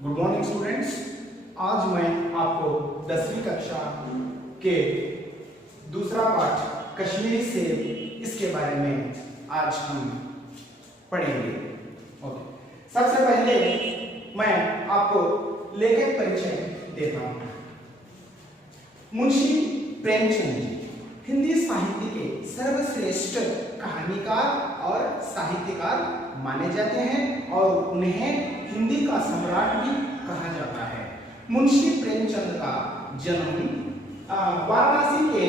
Good morning students. आज मैं आपको 10वीं कक्षा के दूसरा पाठ कश्मीरी सेब इसके बारे में आज हम पढ़ेंगे। ओके, सबसे पहले मैं आपको लेखक परिचय देता हूं। मुंशी प्रेमचंद जी हिंदी साहित्य के सर्वश्रेष्ठ कहानीकार और साहित्यकार माने जाते हैं और उन्हें हिंदी का सम्राट भी कहा जाता है। मुंशी प्रेमचंद का जन्म वाराणसी के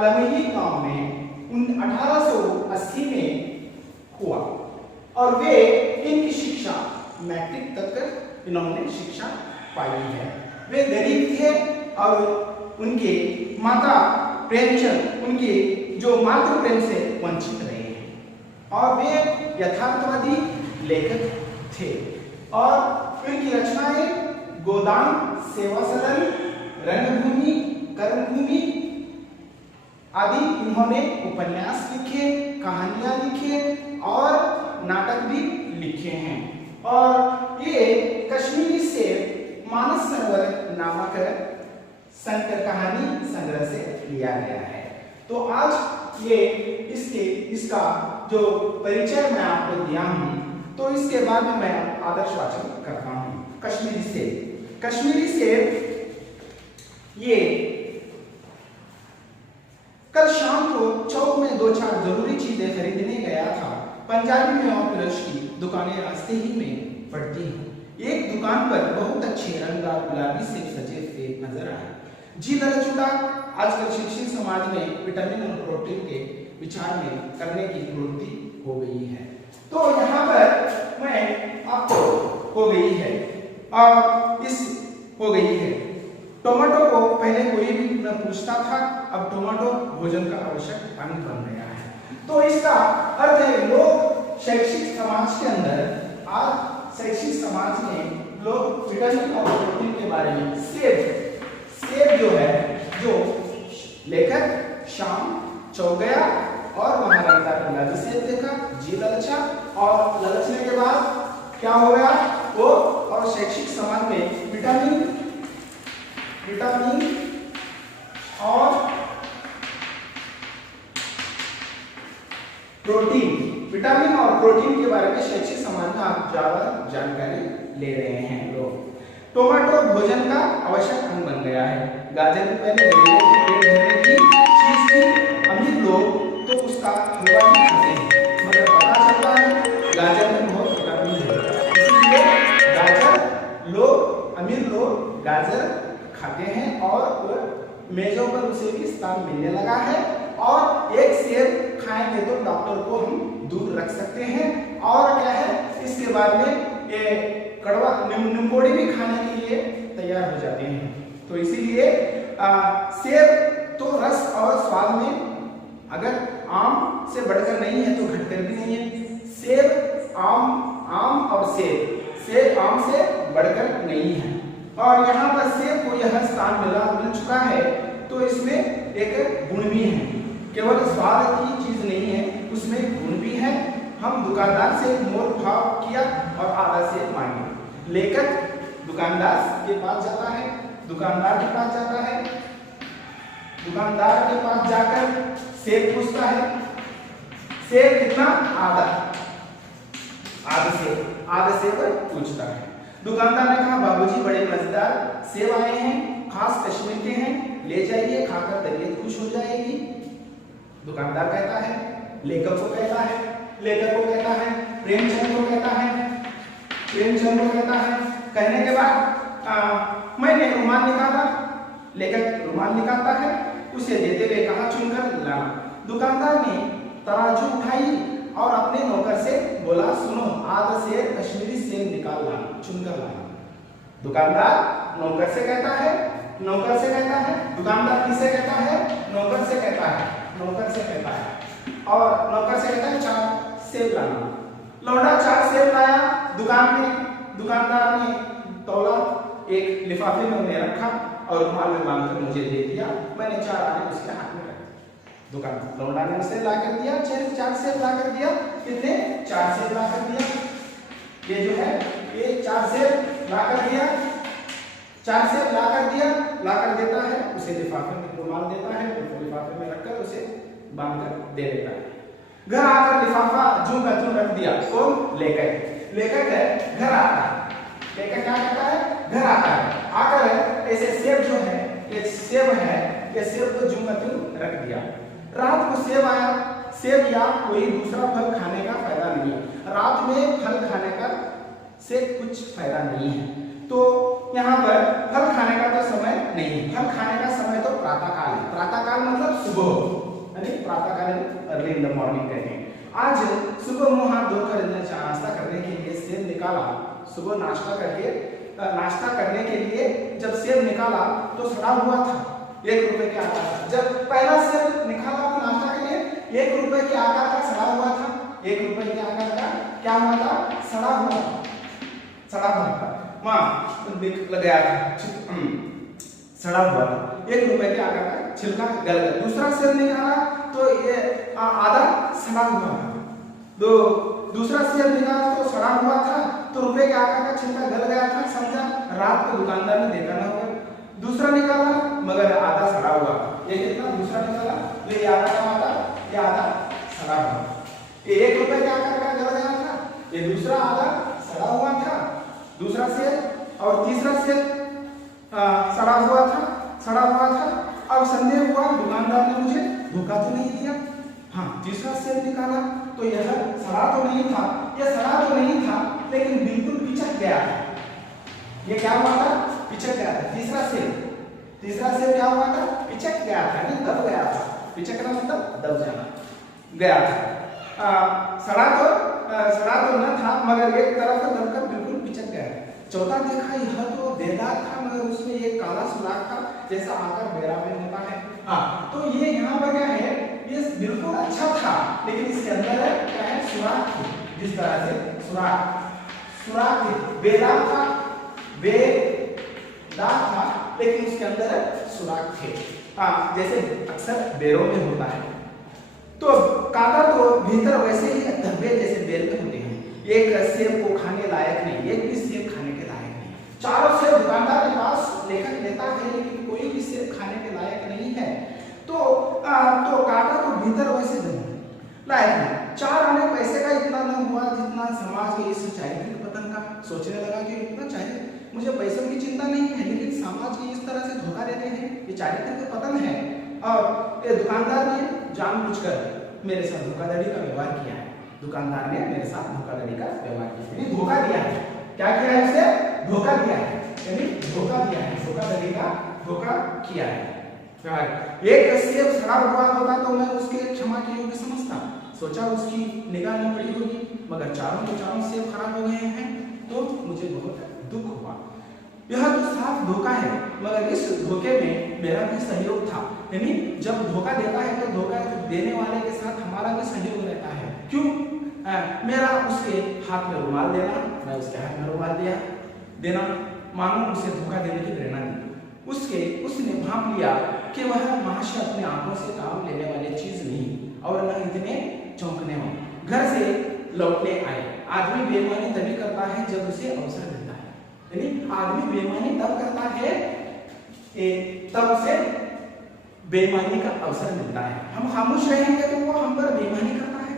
लमही गांव में 1880 में हुआ और वे इनकी शिक्षा मैट्रिक तक इन्होंने शिक्षा पाई है। वे गरीब थे और उनके माता प्रेमचंद उनके जो मातृ प्रेम से वंचित रहे हैं और वे यथार्थवादी लेखक थे और उनकी रचनाएं गोदान, सेवा सदन, रंगभूमि, कर्मभूमि आदि इन्होंने उपन्यास लिखे, कहानियां लिखे और नाटक भी लिखे हैं। और ये कश्मीरी सेब मानस सरोवर नामक संकर कहानी संग्रह से लिया गया है। तो आज ये इसका जो परिचय मैं आपको दिया हूं, तो इसके बाद में मैं आदर्श वाचन करता हूं। कश्मीरी सेब, कश्मीरी सेब ये कल शाम को चौक में 2-4 जरूरी चीजें खरीदने गया था। पंजाबी में और पुरुष की दुकानें रास्ते ही में पड़ती हैं। एक दुकान पर बहुत अच्छे रंगदार गुलाबी सेब सजे सेब नजर आए। जी ललच उठा। आजकल शिक्षित समाज में विटामिन और प्रोटीन के विचार में करने की प्रवृत्ति हो गई है। तो यहाँ पर मैं आपको हो गई है और इस हो गई है। टोमेटो को पहले कोई भी न पूछता था, अब टोमेटो भोजन का आवश्यक अंग बन गया है। तो इसका अर्थ है लोग शैक्षिक समाज के अंदर आज शैक्षिक समाज में लोग विटामिन और प्रोटीन के बारे में सेब जो है, जो लेखक शाम चौक गया और वहां रंगदार गुलाबी सेब देखा, जी ललचा और ललचने के बाद क्या हो गया वो, और शैक्षिक समाज में विटामिन और प्रोटीन के बारे में शैक्षिक समाज में आप ज्यादा जानकारी ले रहे हैं लोग। टोमेटो भोजन का आवश्यक अंग बन गया है। गाजर भी पहले गरीबों के पेट भरने की चीज थी, अमीर लोग तो उसका हलवा ही खाते हैं, मगर पता चलता है गाजर में बहुत विटामिन है, इसलिए अमीर लोग गाजर खाते हैं और मेजों पर उसे भी स्थान मिलने लगा है। और एक सेब खाएंगे तो डॉक्टर को हम दूर रख सकते हैं। और क्या है, इसके बाद में ये कड़वा निम्बोड़ी भी खाने के लिए तैयार हो जाते हैं। तो इसीलिए सेब तो रस और स्वाद में अगर आम से बढ़कर नहीं है तो घटकर भी नहीं है। सेब आम और सेब आम से बढ़कर नहीं है। और यहाँ पर सेब को यह स्थान मिल चुका है, तो इसमें एक गुण भी है, केवल स्वाद की चीज नहीं है, उसमें गुण भी है। हम दुकानदार से मोल भाव किया और आधा सेब मांगे। लेखक दुकानदार के पास जाता है, दुकानदार के पास जाकर सेब पूछता है। सेब कितना? आधा सेब पूछता है। दुकानदार ने कहा, बाबूजी बड़े मजेदार सेब आए हैं, खास कश्मीर के हैं, ले जाइए, खाकर तबीयत खुश हो जाएगी। दुकानदार कहता है, लेखक को कहता है, प्रेमचंद को कहता है। कहने के बाद मैंने रुमाल निकाला। लेखक रुमाल निकालता है, उसे देते हुए कहा, चुनकर लाना। दुकानदार ने तराजू उठाई और अपने नौकर से बोला, सुनो, आधा सेब कश्मीरी सेब निकाल लाना, चुनकर लाना। दुकानदार नौकर से कहता है, दुकानदार किसे कहता है? नौकर से कहता है और नौकर से कहता है 4 सेब लाना। लौंडा 4 सेब लाया। दुकानदार ने तौला, एक लिफाफे में उन्हें रखा और रुमाल में बांधकर मुझे दे दिया। मैंने 4 आने उसके हाथ में रख दिया। दुकान लौंडा ने उसे लाकर दिया, 4 सेब लाकर दिया। कितने? 4 सेब लाकर दिया। ये जो है ये 4 सेब ला कर दिया, 4 सेब ला कर दिया, ला कर देता है, उसे लिफाफे में रुमाल देता है, तो लिफाफे में रखकर उसे बांध कर दे देता है। घर आकर लिफाफा जो का त्यों रख दिया, कौन? लेकर घर आता है। लेकर क्या करता है? घर आता है। आकर ऐसे सेब जो है, ये सेब है, ये सेब को जो का त्यों रख दिया। रात को सेब आया, सेब या कोई दूसरा फल खाने का फायदा नहीं है। रात में फल खाने का से कुछ फायदा नहीं है, तो यहाँ पर फल खाने का तो समय नहीं है। फल खाने का समय तो प्रातःकाल है। प्रातःकाल मतलब सुबह, यानी प्रातःकाल अर्ली इन द मॉर्निंग कहते हैं। आज सुबह मुंह हाथ धोकर नाश्ता करने के लिए सेब निकाला। सुबह नाश्ता करने के लिए जब सेब निकाला तो सड़ा हुआ था, 1 रुपए के आकार का। जब पहला सेब निकाला तो नाश्ता के लिए 1 रुपए के आकार का सड़ा हुआ था। 1 रुपए के आकार का क्या हुआ था? सड़ा हुआ था। वहां लग गया था, सड़ा हुआ था। 1 रुपए के आकार का छिलका गल गया। दूसरा सेब निकाला तो ये आधा सड़ा हुआ था। दूसरा सेब निकाला तो सड़ा हुआ था, तो रुपए के आकार का छिलका गल गया था, समझा रात को दुकानदार ने देखा ना होगा। दूसरा निकाला मगर आधा सड़ा हुआ। ये कितना? दूसरा निकाला तो ये आधा क्या था? ये आधा सड़ा हुआ। ये 1 रुपए के आकार का गल गया था, ये दूसरा आधा सड़ा हुआ था, दूसरा सेब। और तीसरा सेब सड़ा हुआ था। अब संदेह हुआ, दुकानदार ने मुझे धोखा तो नहीं दिया। हाँ, तीसरा सेब निकाला तो यह सड़ा तो नहीं था, लेकिन बिल्कुल पिचक गया था। ये क्या हुआ था? पिचक गया था। तीसरा सेब क्या हुआ था? पिचक गया था, नहीं दब गया था। पिचकना मतलब दब जाना, गया था। सड़ा तो न था, मगर एक तरफ से दबकर बिल्कुल पिचक गया। चौथा देखा, यह तो बेदाग था, मगर उसमें एक काला सुराख था, जैसा आकर बेरा में होता है। हाँ, तो ये यहाँ पर क्या है? ये बिल्कुल अच्छा था, लेकिन इसके अंदर क्या है? सुराख थे। जिस तरह से सुराख थे, बेदाग था, लेकिन उसके अंदर सुराख थे। हाँ, जैसे अक्सर बेरों में होता है। तो कांटा तो भीतर वैसे ही धब्बे जैसे बेल में होते हैं। एक सेब को खाने लायक नहीं, एक भी सेब खाने के लायक नहीं। चारों सेब दुकानदार के पास लेकर लेता है, लेकिन कोई भी सेब खाने के लायक नहीं है। तो कांटा तो भीतर वैसे लायक नहीं। 4 आने पैसे का इतना न हुआ जितना समाज के इस चारित्रिक पतन का। सोचने लगा कि इतना चाहिए, मुझे पैसों की चिंता नहीं है, लेकिन समाज के इस तरह से धोखा देते हैं, ये चारित्रिक पतन है। और ये दुकानदार ने जानबूझकर मेरे साथ धोखाधड़ी का व्यवहार किया है। दुकानदार ने मेरे साथ धोखाधड़ी का व्यवहार किया है, धोखा दिया है। क्या किया है? उसे धोखा दिया है, यानी धोखा दिया है, धोखाधड़ी का धोखा किया है। एक सेब सड़ा हुआ होता तो मैं उसके क्षमा के योग्य समझता, सोचा उसकी निगाह न पड़ी होगी, मगर चारों के चारों सेब खराब हो गए हैं, तो मुझे बहुत दुख हुआ। यह तो साफ धोखा है, मगर इस धोखे में मेरा भी सहयोग था। यानी जब धोखा देता है तो धोखा देने वाले के साथ हमारा भी सहयोग रहता है। क्यों? मेरा उसके हाथ में रुमाल देना, मैं उसके हाथ में रुमाल देना, मानो उसे धोखा देने की प्रेरणा दी। उसने भांप लिया कि वह महाशय अपने आंखों से काम लेने वाली चीज नहीं, और न इतने चौंकने वाले। घर से लौटने आए। आदमी बेईमानी तभी करता है जब उसे अवसर मिलता है, यानी आदमी बेईमानी तब करता है तब उसे बेईमानी का अवसर मिलता है। हम खामोश रहेंगे तो वो हम पर बेईमानी करता है।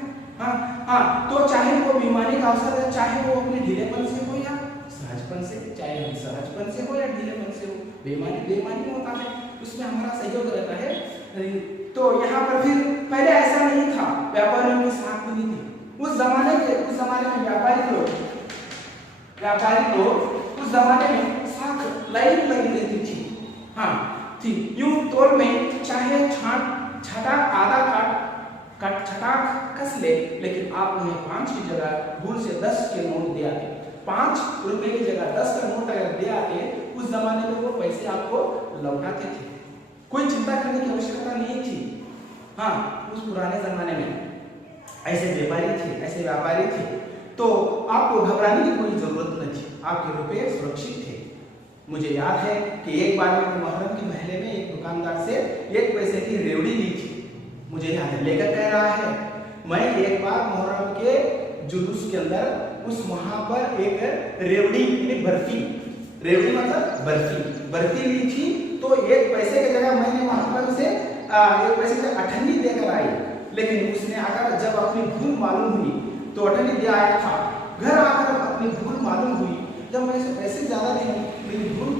हाँ, तो चाहे वो बेईमानी का अवसर है, चाहे वो अपने ढीलेपन से हो या सहजपन से, चाहे हम सहजपन से हो या ढीलेपन से हो, बेईमानी होता है, उसमें हमारा सहयोग रहता है। तो यहाँ पर फिर पहले ऐसा नहीं था, व्यापारियों में साख मिली थी। उस जमाने में व्यापारी लोग उस जमाने में साख लाइन लगी रहती थी। हाँ, थी यूं तोल में चाहे छटाक आधा काट छटाक कस ले, लेकिन आप उन्हें 5 की जगह भूल से 10 के नोट दे आते। 5 रुपए की जगह 10 का नोट अगर दे आते, उस जमाने में वो पैसे आपको लौटाते थे, कोई चिंता करने की आवश्यकता नहीं थी। हाँ, उस पुराने जमाने में ऐसे व्यापारी थे, तो आपको घबराने की कोई जरूरत न थी, आपके रुपए सुरक्षित थे। मुझे याद है कि एक बार मैं मुहर्रम के महीने में एक दुकानदार से 1 पैसे की रेवड़ी ली थी। मुझे याद है, लेकर कह रहा है, मैं एक बार मुहर्रम के जुलूस के अंदर उस वहां पर एक रेवड़ी यानी बर्फी, रेवड़ी मतलब बर्फी ली थी। तो 1 पैसे की जगह मैंने वहां पर उसे 1 पैसे की अठन्नी देकर आई, लेकिन उसने आकर जब अपनी भूल मालूम हुई तो अठन्नी दे आया था। घर आकर अपनी भूल मालूम हुई, जब मैं उसे पैसे ज्यादा दिए, मेरी भूल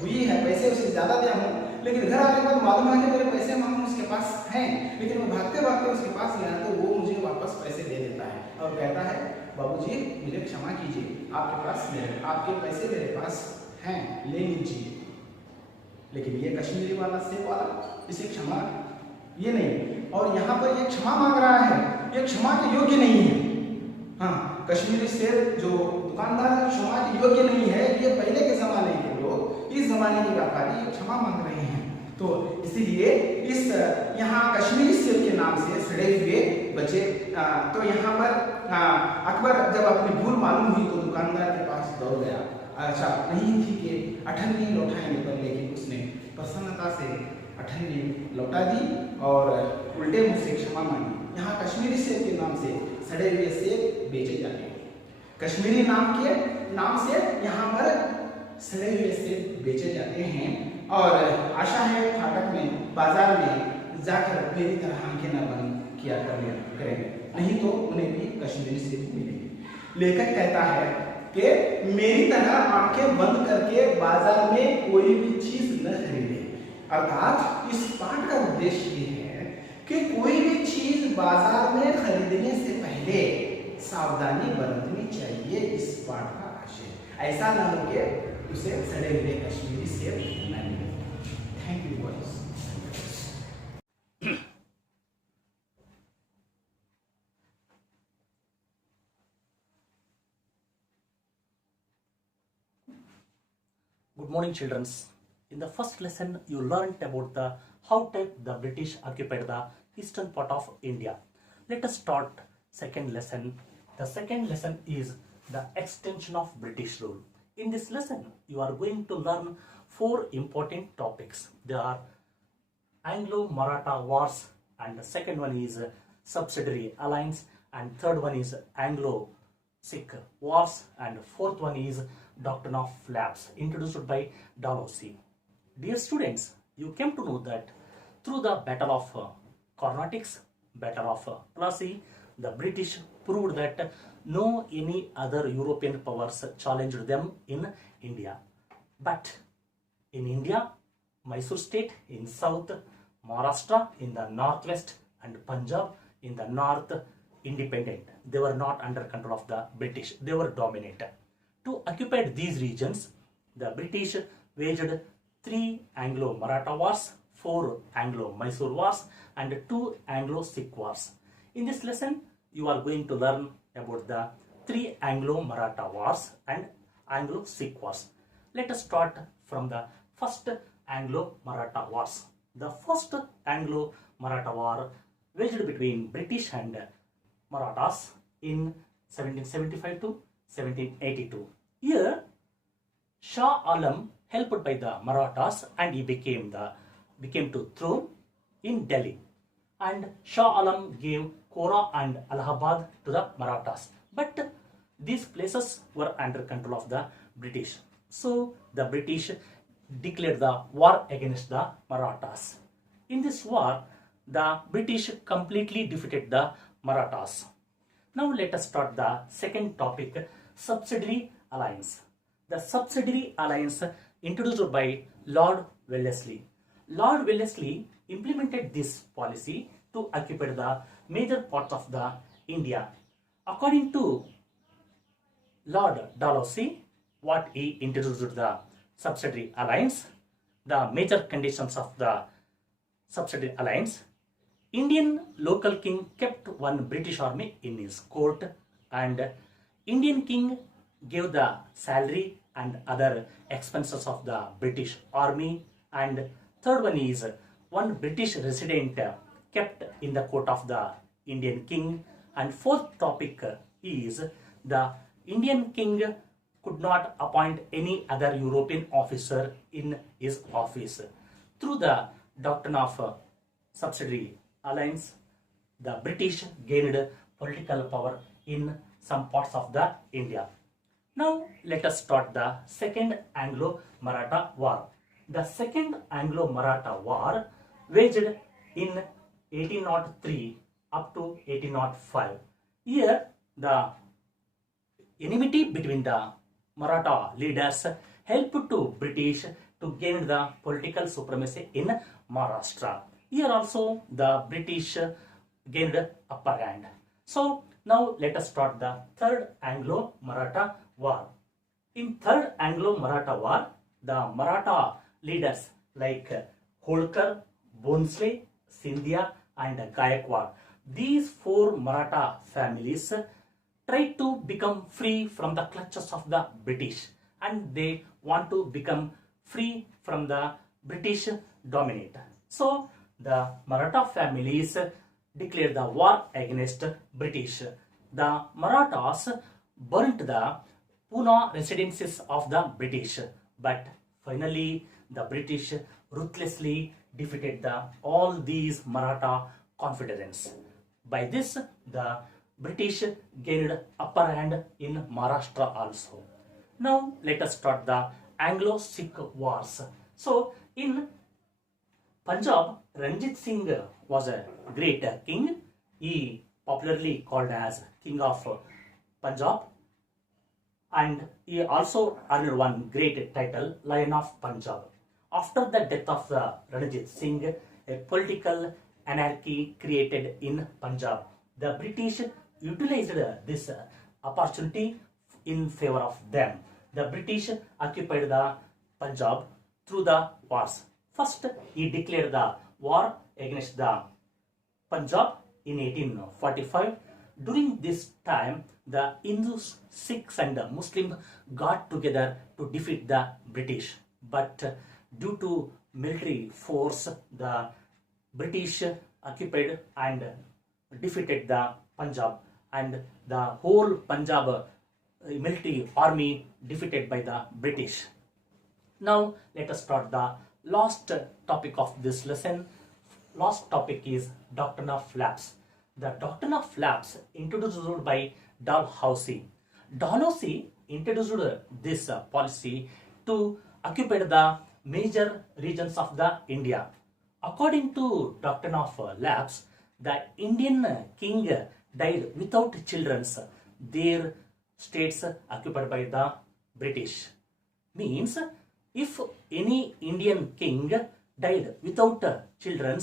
हुई है, पैसे उसे ज्यादा दिया हूँ, लेकिन घर आने के बाद मालूम है कि मेरे पैसे मांगू उसके पास हैं, लेकिन मैं भागते भागते उसके पास गया तो वो मुझे वापस पैसे दे देता है और कहता है बाबूजी मुझे क्षमा कीजिए, आपके पैसे मेरे पास हैं, ले लीजिए। लेकिन ये कश्मीरी वाला सेब वाला इसे क्षमा ये नहीं, और यहाँ पर ये क्षमा मांग रहा है, ये क्षमा के योग्य नहीं है। हाँ, कश्मीरी सेब जो दुकानदार है क्षमा के योग्य नहीं है, ये पहले के जमाने के लोग, इस जमाने के व्यापारी ये क्षमा मांग रहे हैं। तो इसीलिए इस यहाँ कश्मीरी सेब के नाम से सड़े हुए बचे। तो यहाँ पर अकबर जब अपनी भूल मालूम हुई तो दुकानदार के पास दौड़ गया। अच्छा नहीं थी कि अठन्नी लौटाएंगे पर, लेकिन उसने प्रसन्नता से अठन्नी लौटा दी और उल्टे मुंह से क्षमा मांगी। यहाँ कश्मीरी सेब के नाम से सड़े हुए सेब बेचे जाते हैं, कश्मीरी नाम के नाम से यहाँ पर सड़े हुए सेब बेचे जाते हैं। और आशा है फाटक में बाजार में जाकर मेरी तरह आंखें न बंद किया करेंगे, नहीं तो उन्हें भी कश्मीरी सेब मिलेंगे। लेखक कहता है कि मेरी तरह आंखें बंद करके बाजार में कोई भी चीज न खरीदे। अर्थात इस पाठ का उद्देश्य ये है कि कोई भी चीज बाजार में खरीदने से पहले सावधानी बरतनी चाहिए। इस पाठ का आशय ऐसा न हो कि उसे सड़े हुए कश्मीरी सेब न मिले। Thank you boys. Good morning, children. In the first lesson, you learned about the how the British occupied the eastern part of India. Let us start second lesson. The second lesson is the extension of British rule. In this lesson, you are going to learn 4 important topics. They are Anglo-Maratha wars, and the second one is Subsidiary alliance, and third one is Anglo-Sikh wars, and fourth one is Doctrine of lapse, introduced by Dalhousie. Dear students, you came to know that through the Battle of Carnatic's, Battle of Plassey, the British proved that no any other European powers challenged them in India. But in India, Mysore state in south, Maharashtra in the northwest, and Punjab in the north independent. They were not under control of the British. They were dominated. To occupy these regions, the British waged 3 Anglo-Maratha wars, 4 Anglo-Mysore wars, and 2 Anglo-Sikh wars. In this lesson, you are going to learn about the 3 Anglo-Maratha wars and Anglo-Sikh wars. Let us start from the first Anglo-Maratha wars. The first Anglo-Maratha war waged between British and Marathas in 1775 to 1782. Here, Shah Alam helped by the Marathas, and he became to throne in Delhi. And Shah Alam gave Kora and Allahabad to the Marathas. But these places were under control of the British. So the British declared the war against the Marathas. In this war, the British completely defeated the Marathas. Now let us start the second topic, Subsidiary alliance. The Subsidiary alliance introduced by Lord Wellesley. Lord Wellesley implemented this policy to occupy the major parts of the India. According to Lord Dalhousie, what he introduced the Subsidiary alliance, the major conditions of the Subsidiary alliance: Indian local king kept one British army in his court, and Indian king gave the salary and other expenses of the British army. And third one is one British resident kept in the court of the Indian king. And fourth topic is the Indian king could not appoint any other European officer in his office. Through the doctrine of Subsidiary alliance, the British gained political power in some parts of the India. Now let us start the Second Anglo-Maratha War. The Second Anglo-Maratha War waged in 1803 up to 1805. Here the enmity between the Maratha leaders helped to British to gain the political supremacy in Maharashtra. Here also the British gained upper hand. So now let us start the Third Anglo-Maratha War. In Third Anglo-Maratha War, the Maratha leaders like Holkar, Bhonsle, Scindia and Gaikwad, these four Maratha families tried to become free from the clutches of the British, and they want to become free from the British dominate. So the Maratha families declared the war against British. The Marathas burnt the Pune residences of the British, but finally the British ruthlessly defeated all these Maratha confederations. By this, the British gained upper hand in Maharashtra also. Now let us start the Anglo-Sikh wars. So in Punjab, Ranjit Singh was a great king. He popularly called as King of Punjab, and he also earned one great title, Lion of Punjab. After the death of Ranjit Singh, a political anarchy created in Punjab. The British utilized this opportunity in favor of them. The British occupied the Punjab through the wars. First, he declared the war against the Punjab in 1845. During this time, the Hindus, Sikhs and Muslims got together to defeat the British. But due to military force, the British occupied and defeated the Punjab, and the whole Punjab military army defeated by the British. Now let us start the last topic of this lesson. Last topic is Doctrine of Lapse. The Doctrine of Lapse introduced by Dalhousie. Dalhousie introduced this policy to occupy the major regions of the India. According to Doctrine of Lapse, the Indian king died without children. Their states occupied by the British. Means if any Indian king died without children,